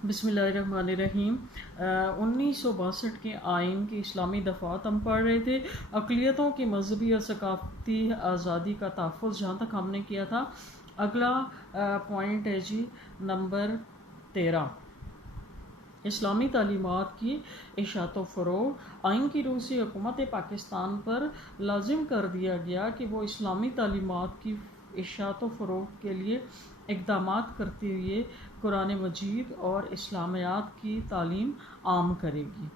بسم اللہ الرحمن الرحیم۔ 1962 کے آئین کی اسلامی دفعات ہم پڑھ رہے تھے۔ اقلیتوں کی مذہبی اور ثقافتی آزادی کا تحفظ جہاں تک ہم نے کیا تھا۔ اگلا پوائنٹ ہے جی نمبر 13، اسلامی تعلیمات کی اشاعت و فروغ۔ آئین کی روح سے حکومت پاکستان پر لازم کر دیا گیا کہ وہ اسلامی تعلیمات کی اشاعت و فروغ کے لیے اقدامات کرتے ہوئے قرآن مجید اور اسلامیات کی تعلیم عام کرے گی۔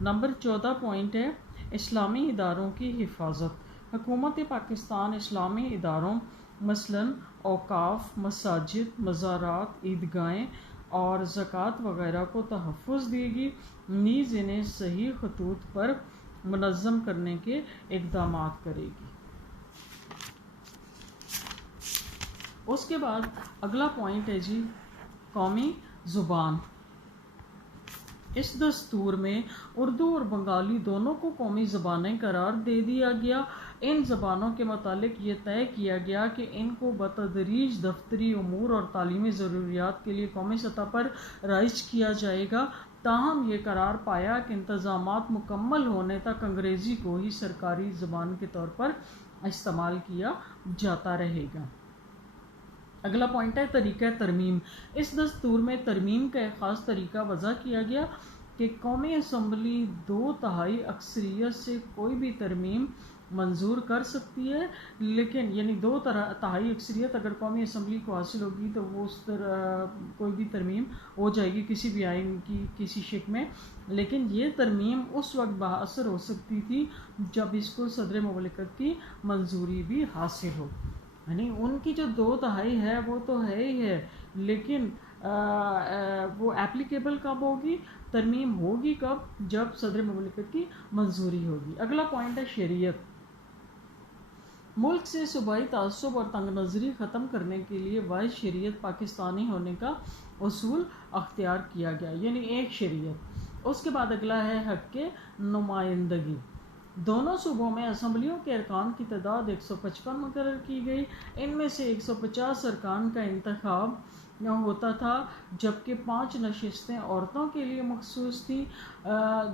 نمبر 14 پوائنٹ ہے اسلامی اداروں کی حفاظت۔ حکومت پاکستان اسلامی اداروں مثلاً اوقاف، مساجد، مزارات، عیدگاہیں اور زکوٰۃ وغیرہ کو تحفظ دے گی، نیز انہیں صحیح خطوط پر منظم کرنے کے اقدامات کرے گی۔ اس کے بعد اگلا پوائنٹ ہے جی قومی زبان۔ اس دستور میں اردو اور بنگالی دونوں کو قومی زبانیں قرار دے دیا گیا۔ ان زبانوں کے متعلق یہ طے کیا گیا کہ ان کو بتدریج دفتری امور اور تعلیمی ضروریات کے لیے قومی سطح پر رائج کیا جائے گا۔ تاہم یہ قرار پایا کہ انتظامات مکمل ہونے تک انگریزی کو ہی سرکاری زبان کے طور پر استعمال کیا جاتا رہے گا۔ اگلا پوائنٹ ہے طریقہ ترمیم۔ اس دستور میں ترمیم کا ایک خاص طریقہ وضع کیا گیا کہ قومی اسمبلی 2/3 اکثریت سے کوئی بھی ترمیم منظور کر سکتی ہے، لیکن یعنی 2/3 اکثریت اگر قومی اسمبلی کو حاصل ہوگی تو وہ کوئی بھی ترمیم ہو جائے گی کسی بھی آئین کی کسی شق میں، لیکن یہ ترمیم اس وقت باثر ہو سکتی تھی جب اس کو صدر مملکت کی منظوری بھی حاصل ہو۔ یعنی ان کی جو 2/3 ہے وہ تو ہے ہی ہے، لیکن وہ اپلیکیبل کب ہوگی، ترمیم ہوگی کب، جب صدر مملکت کی منظوری ہوگی۔ اگلا پوائنٹ ہے شریعت۔ ملک سے صوبائی تعصب اور تنگ نظری ختم کرنے کے لیے واحد شریعت پاکستانی ہونے کا اصول اختیار کیا گیا، یعنی ایک شریعت۔ اس کے بعد اگلا ہے حق نمائندگی۔ دونوں صوبوں میں اسمبلیوں کے ارکان کی تعداد 155 مقرر کی گئی۔ ان میں سے 150 ارکان کا انتخاب ہوتا تھا، جبکہ 5 نشستیں عورتوں کے لیے مخصوص تھیں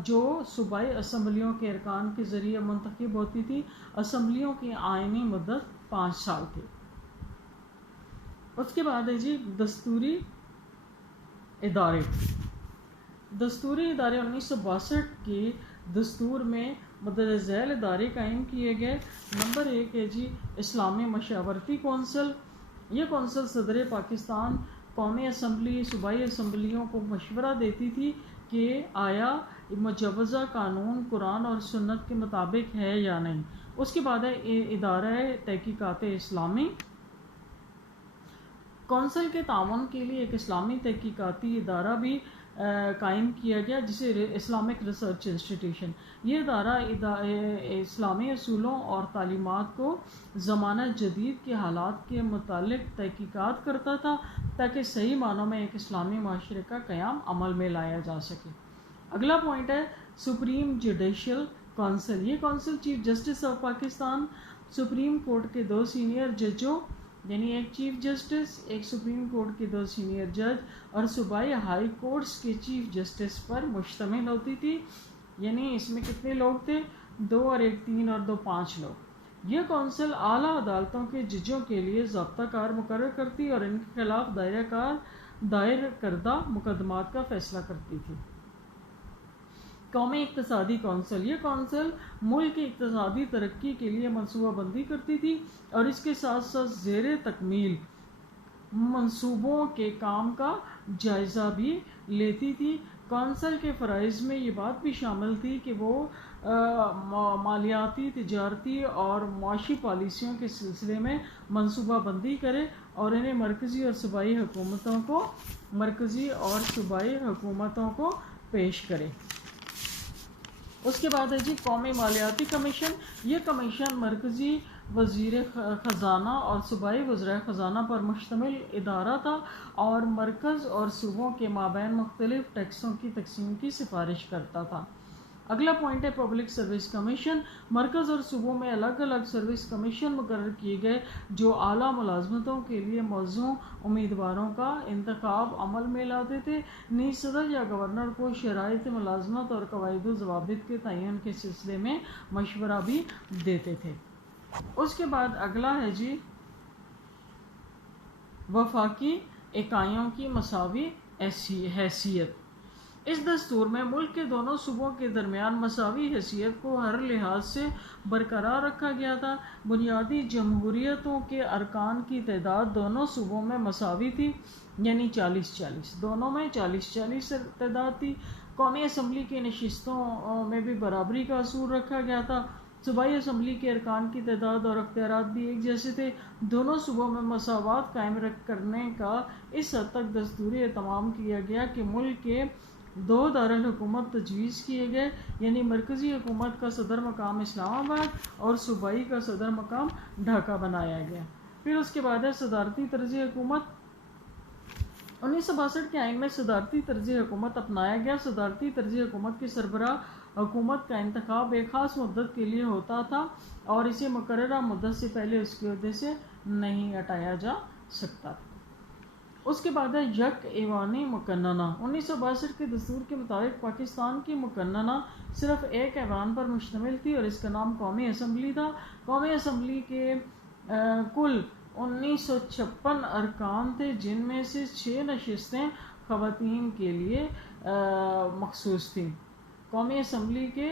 جو صوبائی اسمبلیوں کے ارکان کے ذریعے منتخب ہوتی تھی۔ اسمبلیوں کی آئینی مدت 5 سال تھی۔ اس کے بعد ہے جی دستوری ادارے۔ دستوری ادارے 1962 کے دستور میں مندرجہ ذیل ادارے قائم کیے گئے۔ نمبر 1 ہے جی اسلامی مشاورتی کونسل۔ یہ کونسل صدر پاکستان قومی اسمبلی صوبائی اسمبلیوں کو مشورہ دیتی تھی کہ آیا مجوزہ قانون قرآن اور سنت کے مطابق ہے یا نہیں۔ اس کے بعد ہے ادارہ تحقیقات اسلامی۔ کونسل کے تعاون کے لیے ایک اسلامی تحقیقاتی ادارہ بھی قائم کیا گیا جسے اسلامک ریسرچ انسٹیٹیوشن۔ یہ ادارہ اسلامی اصولوں اور تعلیمات کو زمانہ جدید کے حالات کے متعلق تحقیقات کرتا تھا تاکہ صحیح معنوں میں ایک اسلامی معاشرے کا قیام عمل میں لایا جا سکے۔ اگلا پوائنٹ ہے سپریم جوڈیشل کونسل۔ یہ council chief justice of Pakistan, supreme court کے 2 سینئر ججوں یعنی ایک چیف جسٹس، ایک سپریم کورٹ کے 2 سینئر جج اور صوبائی ہائی کورٹس کے چیف جسٹس پر مشتمل ہوتی تھی۔ یعنی اس میں کتنے لوگ تھے؟ 2 اور 1 3 اور 2 5 لوگ۔ یہ کونسل اعلیٰ عدالتوں کے ججوں کے لیے ضابطہ کار مقرر کرتی اور ان کے خلاف دائر کردہ مقدمات کا فیصلہ کرتی تھی۔ قومی اقتصادی کونسل۔ یہ کونسل ملک کی اقتصادی ترقی کے لیے منصوبہ بندی کرتی تھی اور اس کے ساتھ ساتھ زیر تکمیل منصوبوں کے کام کا جائزہ بھی لیتی تھی۔ کونسل کے فرائض میں یہ بات بھی شامل تھی کہ وہ مالیاتی، تجارتی اور معاشی پالیسیوں کے سلسلے میں منصوبہ بندی کرے اور انہیں مرکزی اور صوبائی حکومتوں کو پیش کرے۔ اس کے بعد ہے جی قومی مالیاتی کمیشن۔ یہ کمیشن مرکزی وزیر خزانہ اور صوبائی وزراء خزانہ پر مشتمل ادارہ تھا اور مرکز اور صوبوں کے مابین مختلف ٹیکسوں کی تقسیم کی سفارش کرتا تھا۔ اگلا پوائنٹ ہے پبلک سروس کمیشن. مرکز اور صوبوں میں الگ الگ سروس کمیشن مقرر کیے گئے جو اعلیٰ ملازمتوں کے لیے موزوں امیدواروں کا انتخاب عمل میں لاتے تھے. نیز صدر یا گورنر کو شرائط ملازمت اور قواعد و ضوابط کے تعین کے سلسلے میں مشورہ بھی دیتے تھے. اس کے بعد اگلا ہے جی وفاقی اکائیوں کی مساوی حیثیت. اس دستور میں ملک کے دونوں صوبوں کے درمیان مساوی حیثیت کو ہر لحاظ سے برقرار رکھا گیا تھا. بنیادی جمہوریتوں کے ارکان کی تعداد دونوں صوبوں میں مساوی تھی، یعنی 40-40، دونوں میں 40-40 تعداد تھی. قومی اسمبلی کی نشستوں میں بھی برابری کا اصول رکھا گیا تھا. صوبائی اسمبلی کے ارکان کی تعداد اور اختیارات بھی ایک جیسے تھے. دونوں صوبوں میں مساوات قائم کرنے کا اس حد تک دستوری اہتمام کیا گیا کہ ملک کے 2 دارالحکومت تجویز کیے گئے، یعنی مرکزی حکومت کا صدر مقام اسلام آباد اور صوبائی کا صدر مقام ڈھاکہ بنایا گیا. پھر اس کے بعد ہے صدارتی طرز حکومت. 1962 کے آئین میں صدارتی طرز حکومت اپنایا گیا. صدارتی طرز حکومت کے سربراہ حکومت کا انتخاب ایک خاص مدت کے لیے ہوتا تھا اور اسے مقررہ مدت سے پہلے اس کے عہدے سے نہیں ہٹایا جا سکتا تھا. اس کے بعد ہے یک ایوانی مقننہ. 1962 کے دستور کے مطابق پاکستان کی مقننہ صرف ایک ایوان پر مشتمل تھی اور اس کا نام قومی اسمبلی تھا. قومی اسمبلی کے کل 1956 ارکان تھے، جن میں سے 6 نشستیں خواتین کے لیے مخصوص تھیں. قومی اسمبلی کے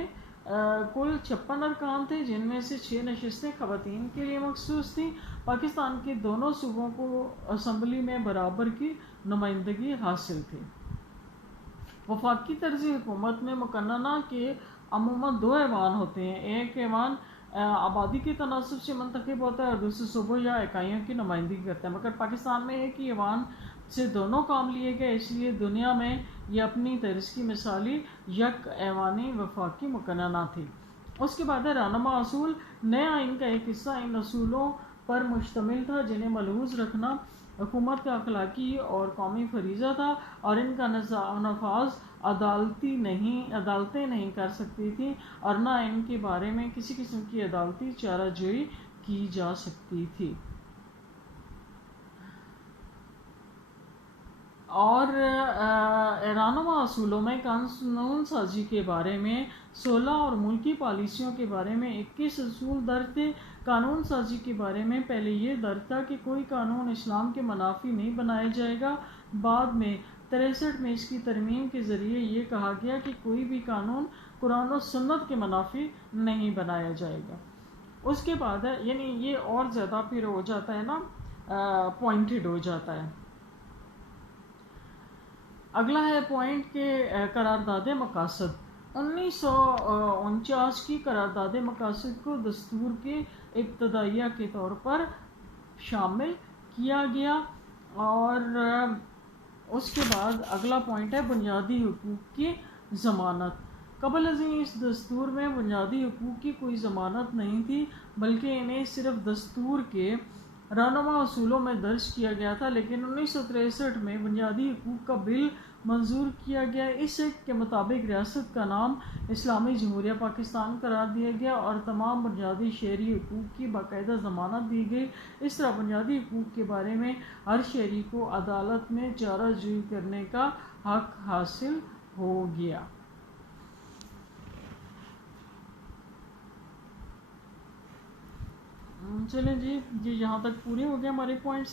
کل 56 ارکان تھے، جن میں سے 6 نشستیں خواتین کے لیے مخصوص تھیں. پاکستان کے دونوں صوبوں کو اسمبلی میں برابر کی نمائندگی حاصل تھی. وفاقی طرز حکومت میں مقننہ کے عموماً 2 ایوان ہوتے ہیں. ایک ایوان آبادی کے تناسب سے منتخب ہوتا ہے اور دوسرے صوبوں یا اکائیوں کی نمائندگی کرتا ہے، مگر پاکستان میں ایک ہی ایوان سے دونوں کام لیے گئے، اس لیے دنیا میں یہ اپنی طرز کی مثالی یک ایوانی وفاقی مقننہ تھی. اس کے بعد ہے رہنما اصول. نئے آئین کا ایک حصہ ان اصولوں پر مشتمل تھا جنہیں ملحوظ رکھنا حکومت کا اخلاقی اور قومی فریضہ تھا اور ان کا نفاذ عدالتیں نہیں کر سکتی تھیں اور نہ ان کے بارے میں کسی قسم کی عدالتی چارہ جوئی کی جا سکتی تھی. اور رہنما اصولوں میں قانون سازی کے بارے میں 16 اور ملکی پالیسیوں کے بارے میں 21 اصول درج تھے. قانون سازی کے بارے میں پہلے یہ درج تھا کہ کوئی قانون اسلام کے منافی نہیں بنایا جائے گا. بعد میں 63 میں اس کی ترمیم کے ذریعے یہ کہا گیا کہ کوئی بھی قانون قرآن و سنت کے منافی نہیں بنایا جائے گا. اس کے بعد ہے یعنی یہ اور زیادہ پھر ہو جاتا ہے نا پوائنٹڈ ہو جاتا ہے. اگلا ہے پوائنٹ کے قرارداد مقاصد. 1949 کی قرارداد مقاصد کو دستور کے ابتدائیہ کے طور پر شامل کیا گیا. اور اس کے بعد اگلا پوائنٹ ہے بنیادی حقوق کی ضمانت. قبل ازیں اس دستور میں بنیادی حقوق کی کوئی ضمانت نہیں تھی، بلکہ انہیں صرف دستور کے رہنما اصولوں میں درج کیا گیا تھا. لیکن 1963 میں بنیادی حقوق کا بل منظور کیا گیا. اس ایکٹ کے مطابق ریاست کا نام اسلامی جمہوریہ پاکستان قرار دیا گیا اور تمام بنیادی شہری حقوق کی باقاعدہ ضمانت دی گئی. اس طرح بنیادی حقوق کے بارے میں ہر شہری کو عدالت میں چارہ جوئی کرنے کا حق حاصل ہو گیا. چلیں جی، یہ یہاں تک پورے ہو گئے ہمارے پوائنٹس.